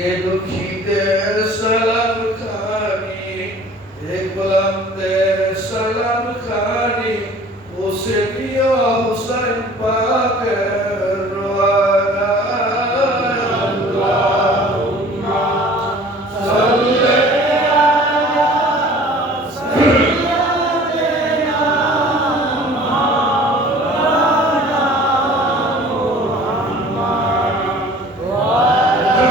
এ দুঃখীদের সালাম খানি, এ গোলামদের সালাম খানি, ওসে দিও হুসাইন পাকের রওয়ানায়। আল্লাহুম্মা সাল্লি আলা সাইয়্যিদিনা মাওলানা মুহাম্মদ ওয়া আলা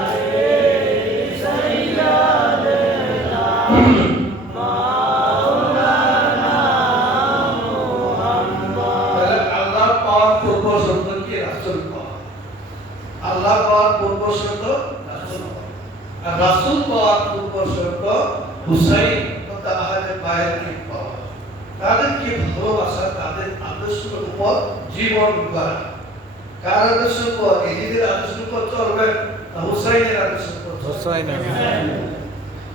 আলি সাইয়্যিদিনা মাওলানা মুহাম্মদ। আল্লাহ পাক পূর্ব শব্দ কি রাসূল পাক, আল্লাহ পাক পূর্ব শব্দ রাসূল পাক, আর রাসূল পাক পূর্ব শব্দ হুসাইন তথা আহলে বায়তের পাক। তাদেরকে ভালোবাসা, তাদের আদর্শের উপর জীবন গড়া। কার আদর্শের উপর? এজিদের আদর্শের উপর চলবেন না হুসাইনের আদর্শের উপর?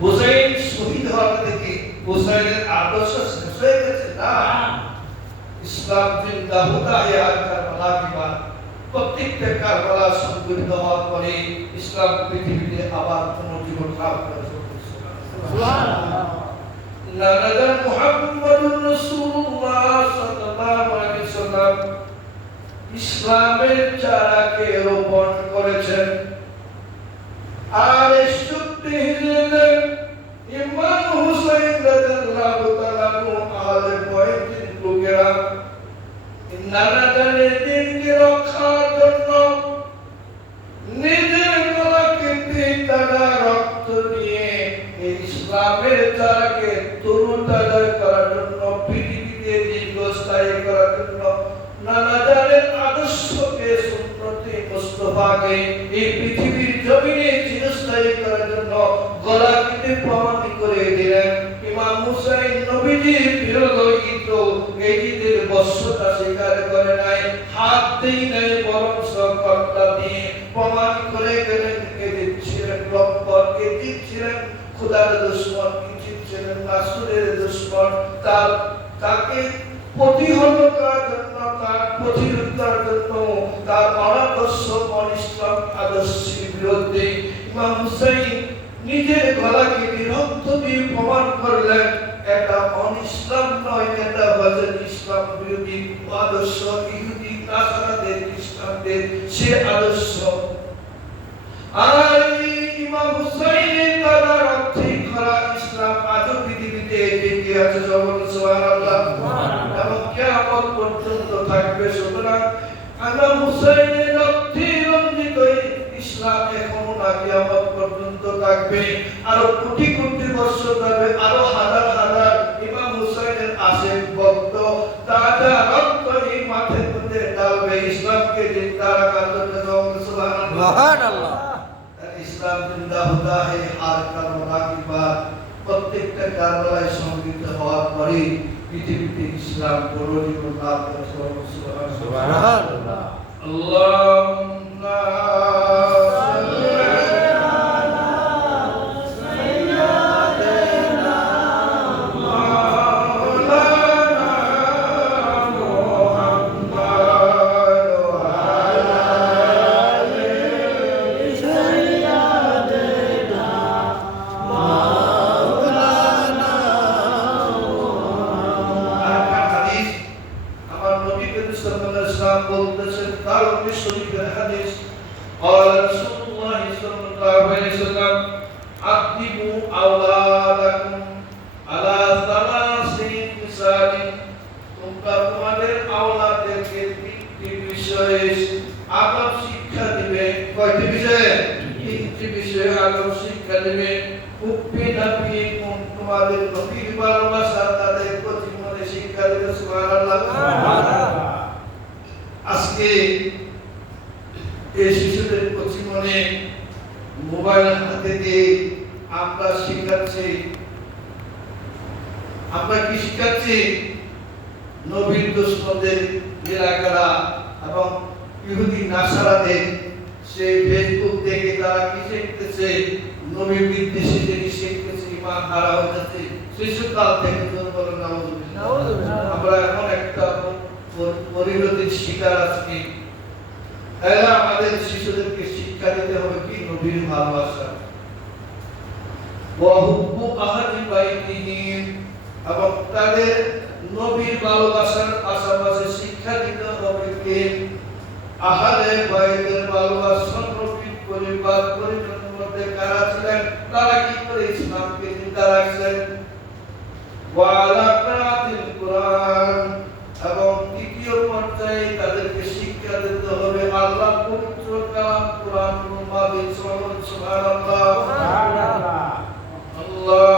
হুসাইন শহীদ হওয়া থেকে হুসাইনের আদর্শ শেষ হয়ে গেছে না। ইসলাম জিন্দা হোতা है आज কারবালা की बात। প্রত্যেকটা কারবালা সংগঠিত হওয়ার পরে ইসলাম পৃথিবীতে আবার পুনর্জীবন লাভ করেছে। সুবহানাল্লাহ। নানা মুহাম্মদুর রাসূলুল্লাহ সাল্লাল্লাহু আলাইহি ওয়াসাল্লাম ইসলামের চারাকে রোপণ করেছেন। আর চুক্তি হিজরতে ইমাম হুসাইন রাদিয়াল্লাহু তাআলা আহলে বাইতের লোকেরা নানা জানের দিনকে রক্ষার জন্য নিজের গলাকে তারা রক্ত দিয়ে এই ইসলামের চারাকে তরুতাজা করার জন্য, পৃথিবীতে দীর্ঘস্থায়ী করার জন্য, নানা জানের আদর্শকে সুন্নতে মুস্তাফাকে এই পৃথিবীর জমিনে চিরস্থায়ী করার জন্য গলা কেটে প্রমাণ করে দিলেন। ইমাম হুসাইন নবীজির বিরোধিত এজিদের বশ্যতা স্বীকার করে নাই, হাত দেই নাই, বরং সকলটা দিয়ে প্রমাণ করে গেলেন। এজিদ ছিলেন রব্বর, এজিদ ছিলেন খোদার দুশমন, এজিদ ছিলেন রাসূলের দুশমন। তাকে প্রতিহত করার জন্য, তার প্রতিরোধ করার জন্য, তার অনাদর্শ ইসলাম আদর্শের বিরুদ্ধে ইমাম হুসাইন নিজের গলা কেটে রক্ত দিয়ে প্রমাণ করলেন এটা অনিসলাম নয়, এটা হচ্ছে ইসলাম বিরোধী আদর্শ, ইহুদি নাসারাদের খ্রিস্টানদের সে আদর্শ। আর ইমাম হুসাইনের দ্বারা রক্তে খরা ইসলাম আজ পৃথিবীতে টিকে আছে। সুবহানাল্লাহ। এবং কিয়ামত পর্যন্ত থাকবে। সুতরাং ইমাম হুসাইনের রক্তে রঞ্জিত ইসলাম এখনো না, কিয়ামত পর্যন্ত থাকবে। আরো কোটি কোটি বছর যাবে, আরো হাজার হাজার ইমাম হুসাইনের আশিক ভক্ত তাজা রক্ত এই মাঠের মধ্যে ঢালবে ইসলামকে জিন্দা রাখার জন্য। সুবহানাল্লাহ। ইসলাম জিন্দা হোতা है हर কারবালা की बात। প্রত্যেকটা কারবালায় সংগঠিত হওয়ার পরে পৃথিবীতে ইসলাম পুনর্জীবন লাভ করেছে। সুবহানাল্লাহ। আল্লাহুম্মা সাল্লি আলা সাইয়্যিদিনা মাওলানা মুহাম্মদ ওয়া আলা আলি সাইয়্যিদিনা মাওলানা মুহাম্মদ। হাদিস আমার নবী সাল্লাল্লাহু আলাইহি ওয়াসাল্লাম বলতেছেন, তার শরীফের হাদিস, قال رسول الله صلى الله عليه وسلم أدبوا أولادكم على ثلاث خصال। তোমরা তোমাদের আওলাদদেরকে তিনটি বিষয়ে আদব শিক্ষা দিবে। কয়টি বিষয়ে? তিনটি বিষয়ে আদব শিক্ষা দিবে। উপ্পি নবী তোমাদের নবীর ভালোবাসা তাদের প্রতি মনে শিক্ষা দিবে। সুবহানাল্লাহ। আজকে এই শিশুদের প্রতি মনে মোবাইল হাতে দিয়ে আমরা শিখাচ্ছি, আমরা কি শিখাচ্ছি? নবীর দুশমনদের এলাকারা এবং ইহুদি নাসারাদের সেই ফেসবুক দেখে তারা কি শিখতেছে? নবী বিদ্বেষী জিনিস শিখতেছে, ইমান হারা হয়ে যাচ্ছে শিশুকাল থেকে। বলেন নাউযুবিল্লাহ। আমরা এমন একটা পরিণতির শিকার আজকে। এরা আমাদের শিশুদেরকে শিক্ষা দিতে হবে কি নবীর ভালোবাসা ওয়া হুব্বু আহলি বাইতিহি এবং তাদের নবীর ভালোবাসার পাশাপাশি শিক্ষা দিতে হবে কি আহলে বাইতের ভালোবাসা নবীর পরিবার পরিজনের মধ্যে কারা ছিলেন তারা কি করে ইসলামকে জিন্দা রাখছেন ওয়া আলা কিরাতিল কুরআন এবং তৃতীয় পর্যায়ে তাদেরকে শিক্ষা দিতে হবে আল্লাহ পবিত্র কালাম কুরআন মাজিদ সুবহানাল্লাহ সুবহানাল্লাহ আল্লাহ